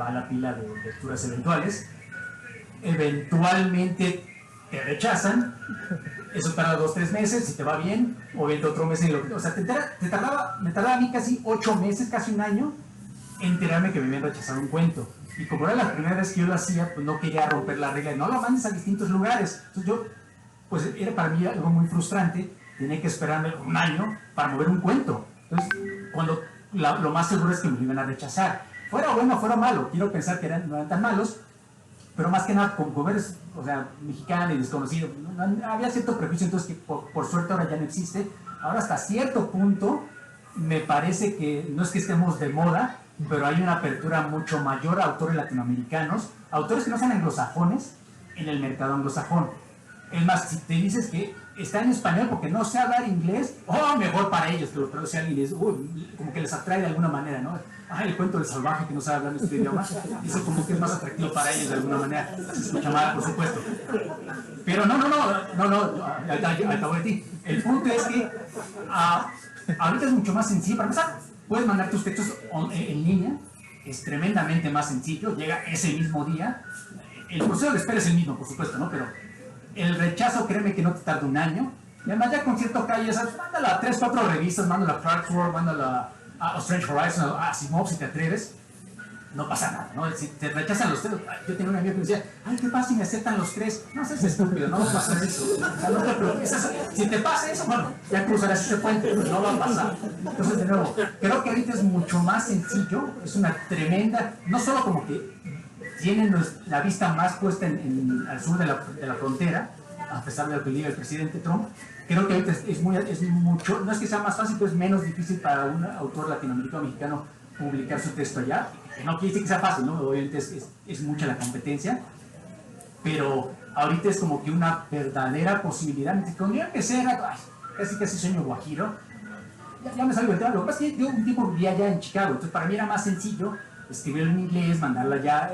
va a la pila de lecturas eventuales. Eventualmente te rechazan, eso tarda 2 o 3 meses, si te va bien, o vente otro mes. O sea, me tardaba a mí casi 8 meses, casi un año, enterarme que me habían rechazado un cuento. Y como era la primera vez que yo lo hacía, pues no quería romper la regla, no lo mandes a distintos lugares. Entonces pues era para mí algo muy frustrante, tenía que esperarme un año para mover un cuento. Entonces, lo más seguro es que me lo iban a rechazar. Fuera bueno, fuera malo, quiero pensar que no eran tan malos, pero más que nada, como eres, o sea, mexicano y desconocido, había cierto prejuicio, entonces que por suerte ahora ya no existe. Ahora hasta cierto punto, me parece que no es que estemos de moda, pero hay una apertura mucho mayor a autores latinoamericanos, autores que no sean anglosajones, en el mercado anglosajón. Es más, si te dices que está en español porque no sé hablar inglés, mejor para ellos que lo traduce alguien, es como que les atrae de alguna manera, ¿no? El cuento del salvaje que no sabe hablar nuestro idioma, eso como que es más atractivo para ellos de alguna manera, se escucha mal, por supuesto. Pero no, acabo de ti. El punto es que ahorita es mucho más sencillo, para empezar, puedes mandar tus textos en línea, es tremendamente más sencillo, llega ese mismo día. El proceso de espera es el mismo, por supuesto, ¿no? Pero el rechazo, créeme que no te tarda un año. Y además ya con cierto calle, mándala a 3 o 4 revistas, mándala a Frankfurt, mándala a Strange Horizons, a Asimov si te atreves. No pasa nada, ¿no? Si te rechazan los 3, yo tenía un amigo que me decía, ¿qué pasa si me aceptan los 3? No seas estúpido, no va a pasar eso. O sea, no te preocupes, si te pasa eso, bueno, ya cruzarás ese puente, pero no va a pasar. Entonces, de nuevo, creo que ahorita es mucho más sencillo, es una tremenda, no solo como que tienen la vista más puesta al sur de la frontera, a pesar de lo que diga el presidente Trump, creo que ahorita es mucho, no es que sea más fácil, pero es menos difícil para un autor latinoamericano o mexicano publicar su texto allá. No quiere decir que sea fácil, ¿no? Obviamente es mucha la competencia, pero ahorita es como que una verdadera posibilidad. Cuando yo empecé era casi sueño guajiro, ya me salgo del tema. Lo que pasa es que yo un tiempo vivía allá en Chicago, entonces para mí era más sencillo escribirlo en inglés, mandarla allá,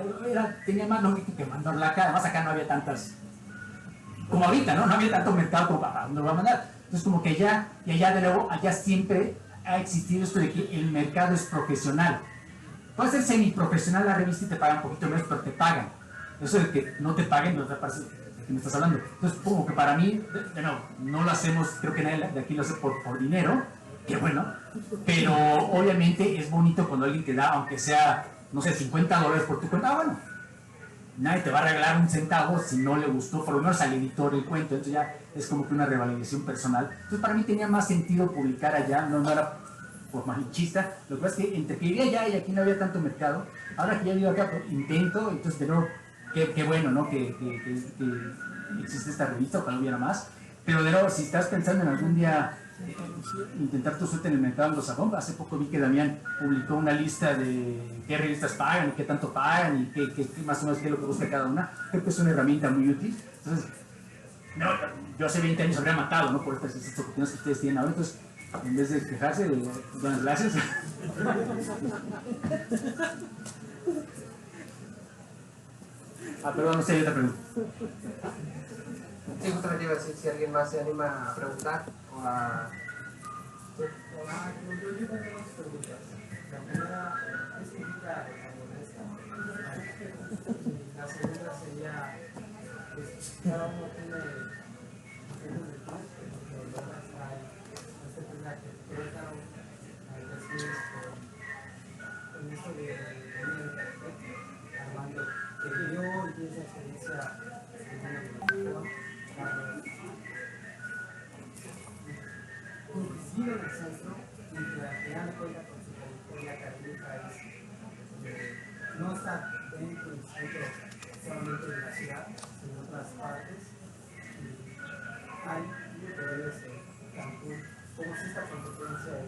tenía más lógica que mandarla acá. Además acá no había tantas, como ahorita, ¿no? No había tanto mercado como para dónde lo va a mandar. Entonces como que allá, y allá de nuevo, allá siempre ha existido esto de que el mercado es profesional. Puede ser semiprofesional la revista y te pagan un poquito menos, pero te pagan. Eso de que no te paguen, no te parece de que me estás hablando. Entonces, como que para mí, no lo hacemos, creo que nadie de aquí lo hace por dinero, que bueno, pero obviamente es bonito cuando alguien te da, aunque sea, no sé, $50 por tu cuenta. Bueno, nadie te va a regalar un centavo si no le gustó, por lo menos al editor el cuento. Entonces ya es como que una revalidación personal. Entonces para mí tenía más sentido publicar allá, no era por malinchista. Lo que pasa es que entre que vivía allá y aquí no había tanto mercado, ahora que ya vivo acá, pues, intento. Entonces de nuevo, qué bueno, ¿no? Que existe esta revista, ojalá hubiera más. Pero de nuevo, si estás pensando en algún día intentar tu suerte en el mercado anglosajón. Hace poco vi que Damián publicó una lista de qué revistas pagan y qué tanto pagan y qué más o menos qué es lo que busca cada una. Creo que es una herramienta muy útil. Entonces, no, yo hace 20 años habría matado, ¿no?, por estas oportunidades que ustedes tienen ahora. Entonces, en vez de quejarse, buenas gracias. Perdón, no sé, hay otra pregunta. Sí, justamente iba a decir si alguien más se anima a preguntar o a... Yo tengo dos preguntas. La primera es típica japonesa. La segunda sería, cada uno tiene diferentes virtudes, pero logras este tema que Querétaro al decir con esto de Armando, que yo y esa experiencia vive en el centro y que al final de cuentas con su trayectoria académica no está dentro del centro solamente de la ciudad, sino en otras partes. Y hay niveles de Cancún, como si esta competencia de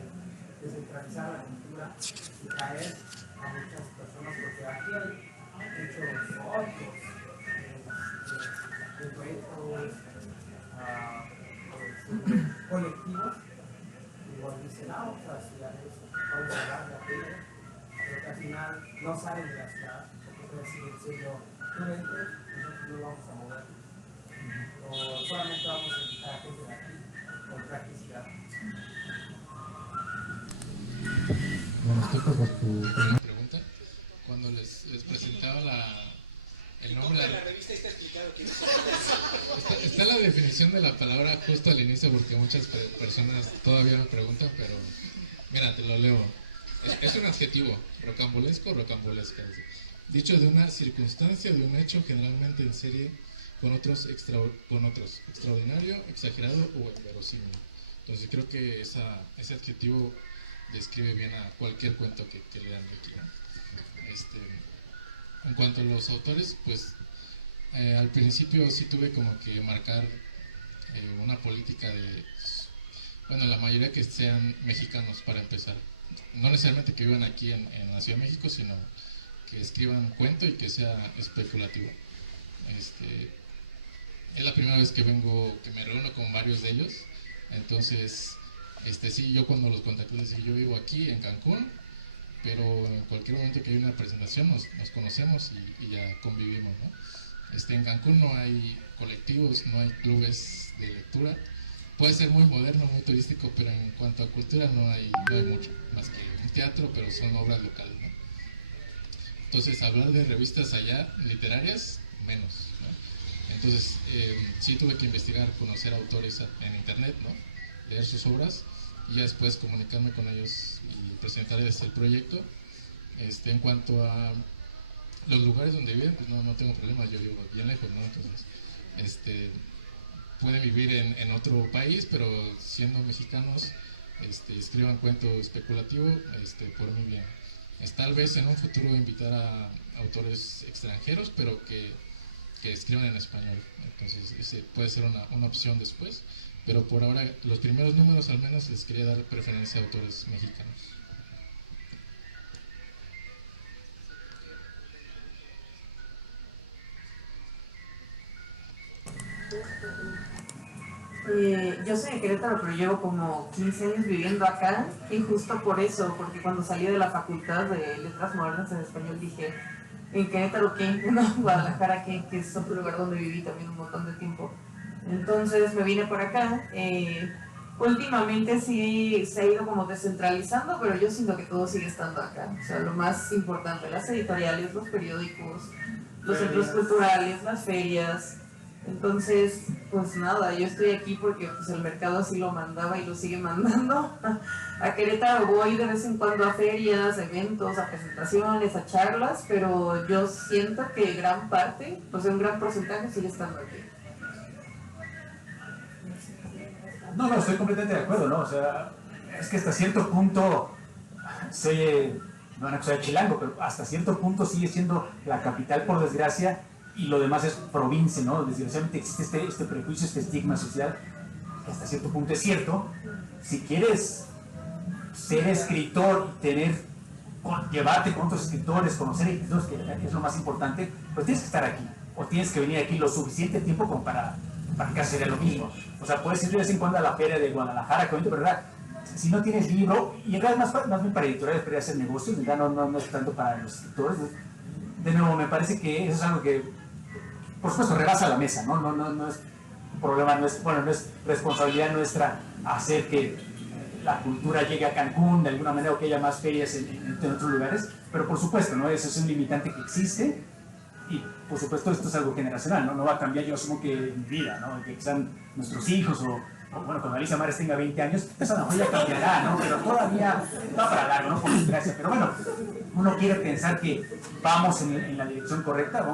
descentralizar la cultura y traer a muchas personas, porque aquí hay muchos otros de retos, colectivos. Igual dicen, otras ciudades, vamos a hablar de aquello, pero que al final no salen de la ciudad, porque siguen siendo, tú vente, nosotros no vamos a mover, o solamente vamos a invitar a gente de aquí, con practicidad. Bueno, respecto por tu primera pregunta, cuando les presentaba el nombre de la revista está explicado que está la definición de la palabra justo al inicio, porque muchas personas todavía me preguntan, pero mira, te lo leo. Es un adjetivo, rocambolesco o rocambolesca, dicho de una circunstancia, de un hecho generalmente en serie con otros extraordinario, exagerado o inverosímil. Entonces creo que ese adjetivo describe bien a cualquier cuento que lean de aquí, ¿no? En cuanto a los autores, pues al principio sí tuve como que marcar una política de, bueno, la mayoría que sean mexicanos para empezar. No necesariamente que vivan aquí en la Ciudad de México, sino que escriban cuento y que sea especulativo. Es la primera vez que me reúno con varios de ellos. Entonces, sí, yo cuando los contacté les dije, yo vivo aquí en Cancún, pero en cualquier momento que hay una presentación nos conocemos y ya convivimos, ¿no? En Cancún no hay colectivos, no hay clubes de lectura. Puede ser muy moderno, muy turístico, pero en cuanto a cultura no hay mucho, más que un teatro, pero son obras locales, ¿no? Entonces, hablar de revistas allá, literarias, menos, ¿no? Entonces, sí tuve que investigar, conocer autores en internet, ¿no?, leer sus obras, y ya después comunicarme con ellos y presentarles el proyecto. En cuanto a los lugares donde viven, pues no tengo problema, yo vivo bien lejos, ¿no? Entonces, pueden vivir en otro país, pero siendo mexicanos, escriban cuento especulativo, por mi bien. Tal vez en un futuro invitar a autores extranjeros, pero que escriban en español. Entonces, ese puede ser una opción después. Pero por ahora, los primeros números al menos les quería dar preferencia a autores mexicanos. Yo soy de Querétaro, pero llevo como 15 años viviendo acá, y justo por eso, porque cuando salí de la Facultad de Letras Modernas en Español dije, ¿en Querétaro qué? No, Guadalajara qué, que es otro lugar donde viví también un montón de tiempo. Entonces me vine por acá. Últimamente sí se ha ido como descentralizando, pero yo siento que todo sigue estando acá. O sea, lo más importante, las editoriales, los periódicos, los centros culturales, las ferias. Entonces, pues nada, yo estoy aquí porque pues, el mercado así lo mandaba y lo sigue mandando. A Querétaro voy de vez en cuando a ferias, a eventos, a presentaciones, a charlas, pero yo siento que gran parte, pues un gran porcentaje sigue estando aquí. No, estoy completamente de acuerdo, ¿no? O sea, es que hasta cierto punto, no van a acusar de chilango, pero hasta cierto punto sigue siendo la capital, por desgracia, y lo demás es provincia, ¿no? Desgraciadamente existe este prejuicio, este estigma social. hasta cierto punto es cierto, si quieres ser escritor y llevarte con otros escritores, conocer escritores, que es lo más importante, pues tienes que estar aquí, o tienes que venir aquí lo suficiente tiempo como para que sería lo mismo. O sea, puedes ir de vez en cuando a la feria de Guadalajara, pero ¿verdad? Si no tienes libro, y acá es más bien para editoriales, para hacer negocios, no es tanto para los escritores. De nuevo, me parece que eso es algo que, por supuesto, rebasa la mesa, ¿no? No es problema, no es responsabilidad nuestra hacer que la cultura llegue a Cancún de alguna manera o que haya más ferias en otros lugares, pero por supuesto, ¿no? Eso es un limitante que existe y por supuesto esto es algo generacional, ¿no? No va a cambiar, yo asumo que en mi vida, ¿no? Que sean nuestros hijos o bueno, cuando Alicia Mares tenga 20 años, eso a lo mejor ya cambiará, ¿no? Pero todavía va para largo, ¿no? Por desgracia, pero bueno, uno quiere pensar que vamos en la dirección correcta,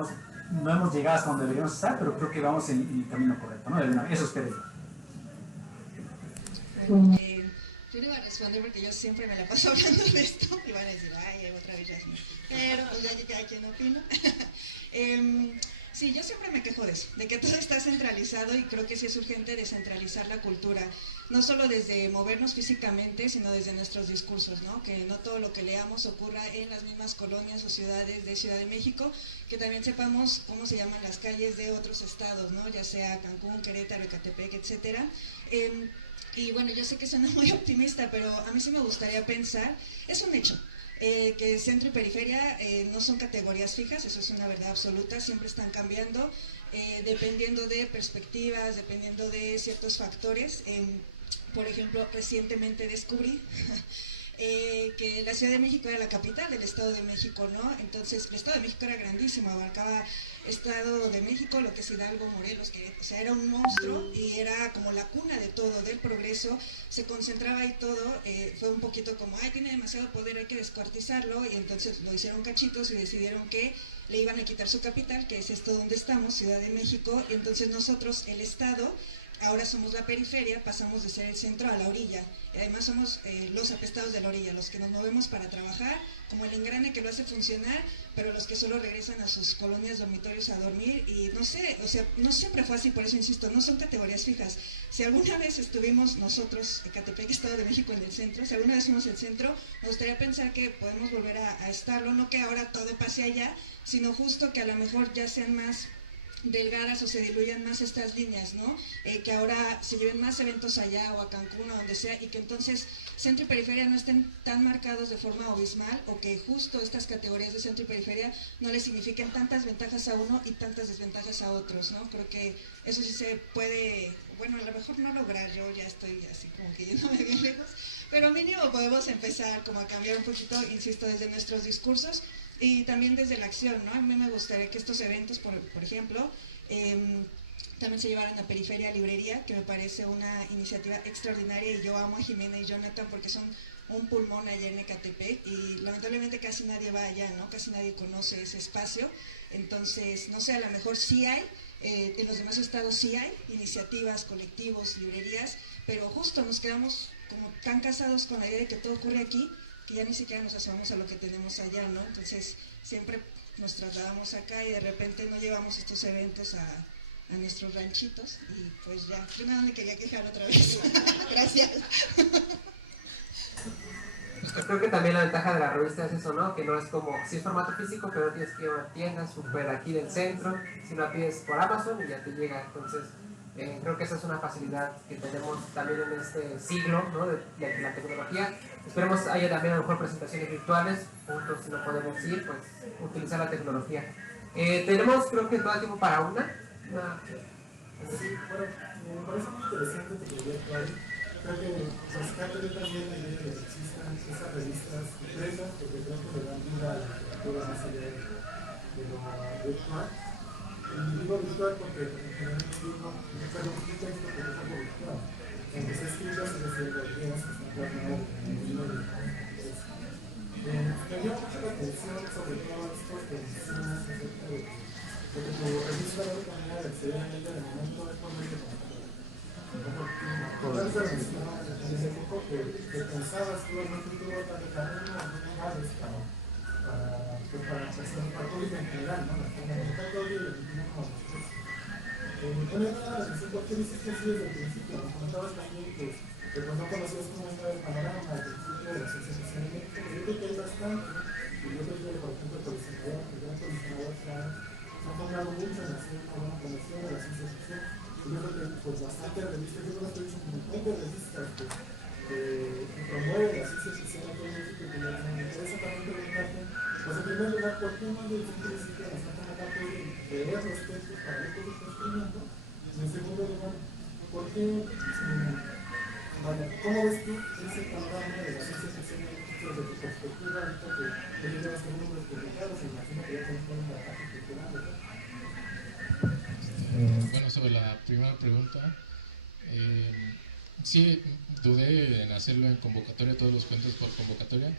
no hemos llegado hasta donde deberíamos estar, pero creo que vamos en el camino correcto, ¿no? Eso espero yo. Yo no iba a responder porque yo siempre me la paso hablando de esto y van a decir, ay, otra vez Yasmin. Pero pues ya cada quien opina. Sí, yo siempre me quejo de eso, de que todo está centralizado y creo que sí es urgente descentralizar la cultura, no solo desde movernos físicamente, sino desde nuestros discursos, ¿no? Que no todo lo que leamos ocurra en las mismas colonias o ciudades de Ciudad de México, que también sepamos cómo se llaman las calles de otros estados, ¿no? Ya sea Cancún, Querétaro, Ecatepec, etcétera. Y bueno, yo sé que suena muy optimista, pero a mí sí me gustaría pensar, es un hecho, que centro y periferia no son categorías fijas, eso es una verdad absoluta, siempre están cambiando, dependiendo de perspectivas, dependiendo de ciertos factores. Por ejemplo, recientemente descubrí que la Ciudad de México era la capital del Estado de México, ¿no? Entonces, el Estado de México era grandísimo, abarcaba Estado de México, lo que es Hidalgo, Morelos, o sea, era un monstruo y era como la cuna de todo, del progreso, se concentraba ahí todo, fue un poquito como, ay, tiene demasiado poder, hay que descuartizarlo, y entonces lo hicieron cachitos y decidieron que le iban a quitar su capital, que es esto donde estamos, Ciudad de México, y entonces nosotros, el Estado, ahora somos la periferia, pasamos de ser el centro a la orilla, y además somos los apestados de la orilla, los que nos movemos para trabajar, como el engrane que lo hace funcionar, pero los que solo regresan a sus colonias, dormitorios a dormir, y no sé, o sea, no siempre fue así, por eso insisto, no son categorías fijas. Si alguna vez estuvimos nosotros, Ecatepec, Estado de México, en el centro, si alguna vez fuimos el centro, me gustaría pensar que podemos volver a estarlo, no que ahora todo pase allá, sino justo que a lo mejor ya sean más delgadas o se diluyan más estas líneas, ¿no? Que ahora se lleven más eventos allá o a Cancún o donde sea, y que entonces centro y periferia no estén tan marcados de forma abismal, o que justo estas categorías de centro y periferia no les signifiquen tantas ventajas a uno y tantas desventajas a otros, ¿no? Creo que eso sí se puede, bueno, a lo mejor no lograr, yo ya estoy así como que yéndome bien lejos, pero mínimo podemos empezar como a cambiar un poquito, insisto, desde nuestros discursos y también desde la acción, ¿no? A mí me gustaría que estos eventos, por ejemplo, también se llevaran a Periferia Librería, que me parece una iniciativa extraordinaria, y yo amo a Jimena y Jonathan porque son un pulmón allá en Ecatepec, y lamentablemente casi nadie va allá, ¿no? Casi nadie conoce ese espacio, entonces, no sé, a lo mejor sí hay, en los demás estados sí hay iniciativas, colectivos, librerías, pero justo nos quedamos como tan casados con la idea de que todo ocurre aquí, que ya ni siquiera nos asomamos a lo que tenemos allá, ¿no? Entonces siempre nos trasladamos acá y de repente no llevamos estos eventos a nuestros ranchitos, y pues ya, primero me quería quejar otra vez. Gracias. Pues creo que también la ventaja de la revista es eso, ¿no? Que no es como, sí es formato físico, pero tienes que ir a una tienda súper aquí del centro, si no la pides por Amazon y ya te llega, entonces creo que esa es una facilidad que tenemos también en este siglo, ¿no? de la tecnología. Esperemos haya también a lo mejor presentaciones virtuales, juntos si no podemos ir, pues utilizar la tecnología. Tenemos creo que todo el tiempo para una. Sí, bueno, me parece muy interesante tu proyecto ahí. Creo que rescato yo también la idea de que existan esas revistas impresas, porque creo que le dan vida a la literatura más allá de lo virtual. Y digo virtual porque en general un texto que no está virtual. Aunque sea escrito, se refiere a ideas que están plasmadas en el libro de me dio mucho la atención sobre todo esto que decimos acerca de porque tu revista era una manera de acceder a ella de momento es por medio de entonces mencionabas desde hace poco que pensabas que ibas a un futuro para lugares para el público en general, ¿no? La fundamental todo y el mismo Bueno, una decisión, ¿por qué dices que así desde el principio? Nos comentabas también que pues no conocías cómo estaba el panorama al principio de la ciencia ficción en México, pero yo creo que hay bastante, y yo creo que, por ejemplo, el gran colisionador se ha formado mucho en hacer una buena promoción de la ciencia ficción, y yo creo que pues bastantes revistas, yo creo que he hecho como 20 revistas que promueven la ciencia ficción aquí en México, que me interesa también preguntarte, pues en primer lugar, ¿por qué no desde un principio nos falta una parte de leer los textos para ver qué se está escribiendo? Y en segundo lugar, ¿por qué, cómo ves tú ese panorama de la ciencia ficción en México desde tu perspectiva ahorita que llevas con números publicados? Me imagino que ya tenés un bagaje cultural, ¿verdad? Bueno, sobre la primera pregunta, sí dudé en hacerlo en convocatoria, todos los cuentos por convocatoria.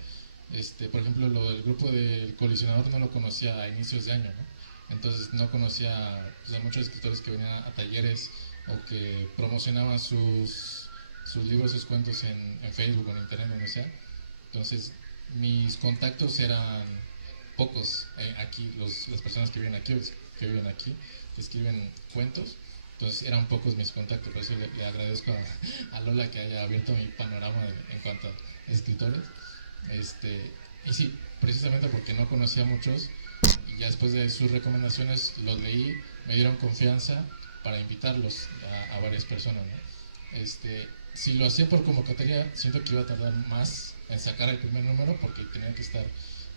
Por ejemplo, lo del grupo del colisionador no lo conocía a inicios de año, ¿no? Entonces no conocía a muchos escritores que venían a talleres o que promocionaban sus libros, sus cuentos en Facebook o en internet, donde sea. Entonces mis contactos eran pocos aquí, las personas que viven aquí, que escriben cuentos. Entonces eran pocos mis contactos, por eso le agradezco a Lola que haya abierto mi panorama en cuanto a escritores. Y sí, precisamente porque no conocía a muchos, y ya después de sus recomendaciones los leí, me dieron confianza para invitarlos a varias personas, ¿no? Si lo hacía por convocatoria, siento que iba a tardar más en sacar el primer número, porque tenía que estar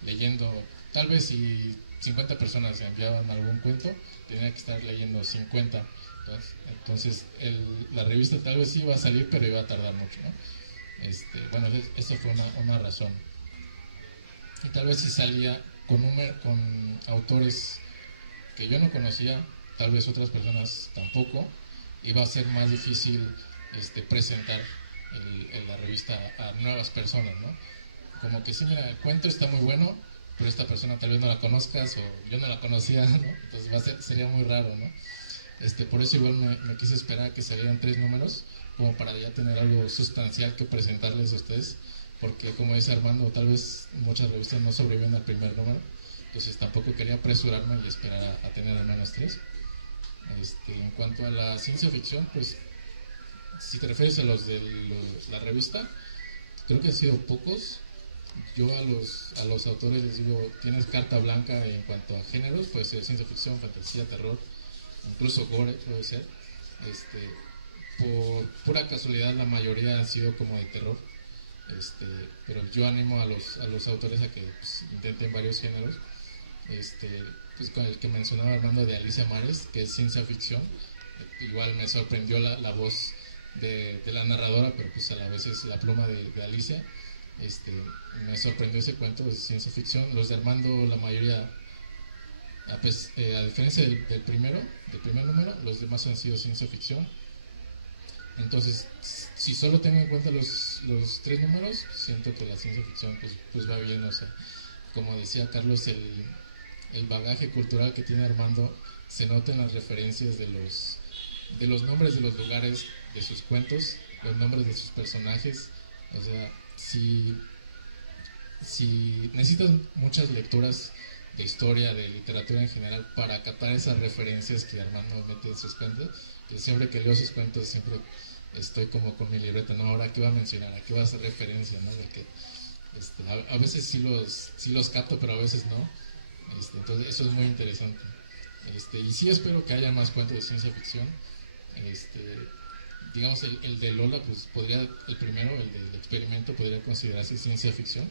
leyendo, tal vez si 50 personas enviaban algún cuento, tenía que estar leyendo 50. Entonces la revista tal vez sí iba a salir, pero iba a tardar mucho, ¿no? Bueno, eso fue una razón. Y tal vez si salía con autores que yo no conocía, tal vez otras personas tampoco, iba a ser más difícil presentar la revista a nuevas personas, ¿no? Como que sí, mira, el cuento está muy bueno, pero esta persona tal vez no la conozcas, o yo no la conocía, ¿no? Entonces sería muy raro, ¿no? Por eso igual me quise esperar a que salieran 3 números, como para ya tener algo sustancial que presentarles a ustedes, porque como dice Armando, tal vez muchas revistas no sobreviven al primer número, entonces tampoco quería apresurarme y esperar a tener al menos 3. En cuanto a la ciencia ficción, pues si te refieres a los de la revista, creo que han sido pocos. Yo a los autores les digo, tienes carta blanca en cuanto a géneros, puede ser ciencia ficción, fantasía, terror, incluso gore puede ser. Por pura casualidad la mayoría han sido como de terror, pero yo animo a los autores a que pues, intenten varios géneros. Pues con el que mencionaba Armando, de Alicia Mares, que es ciencia ficción, igual me sorprendió la voz de la narradora, pero pues a la vez es la pluma de Alicia. Me sorprendió ese cuento de ciencia ficción. Los de Armando, la mayoría, a diferencia del primer número, los demás han sido ciencia ficción. Entonces, si solo tengo en cuenta los 3 números, siento que la ciencia ficción pues va bien. O sea, como decía Carlos, el bagaje cultural que tiene Armando se nota en las referencias de los nombres de los lugares de sus cuentos, los nombres de sus personajes. O sea, si necesitas muchas lecturas de historia, de literatura en general, para captar esas referencias que Armando mete en sus cuentos, pues siempre que leo sus cuentos siempre estoy como con mi libreta, ¿no? Ahora qué va a mencionar, a qué va a hacer referencia, ¿no? De que, a veces sí los capto, pero a veces no. Entonces eso es muy interesante. Y sí espero que haya más cuentos de ciencia ficción. Digamos el de Lola, pues el primero, el del experimento, podría considerarse ciencia ficción,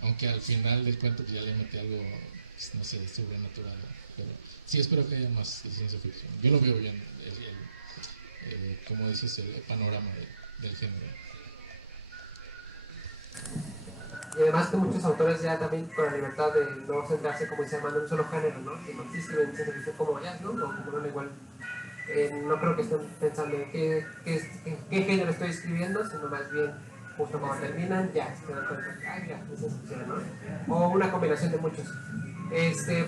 aunque al final del cuento pues, ya le metí algo, pues, no sé, sobrenatural, ¿no? Pero sí espero que haya más de ciencia ficción. Yo lo veo bien, como dices, el panorama del género. Y además que muchos autores ya también con la libertad de no centrarse, como dice Armando, en un solo género, ¿no? Que no escriben ciencia ficción como ya, ¿no? O como no igual. No creo que estén pensando en qué género estoy escribiendo, sino más bien justo cuando terminan, ya, se dan cuenta, ay, ya, es ciencia ficción, ¿no? O una combinación de muchos.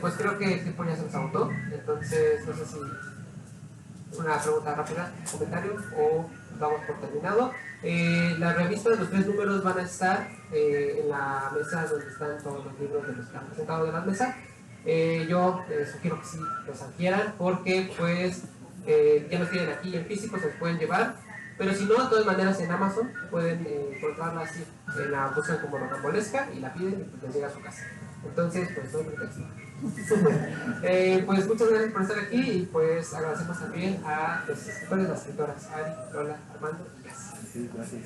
Pues creo que el tiempo ya se nos agotó, entonces no sé si una pregunta rápida, comentario, o damos por terminado. Las revistas de los 3 números van a estar en la mesa donde están todos los libros de los que han presentado de la mesa. Yo sugiero que sí los adquieran, porque pues ya los tienen aquí en físico, se los pueden llevar, pero si no, de todas maneras en Amazon pueden encontrarla así, la buscan como rocambolesca y la piden y pues les llega a su casa. Entonces, pues no hay pretexto. Pues muchas gracias por estar aquí y pues agradecemos también a los escritores y las escritoras, Ari, Lola, Armando y Gas. Sí, gracias.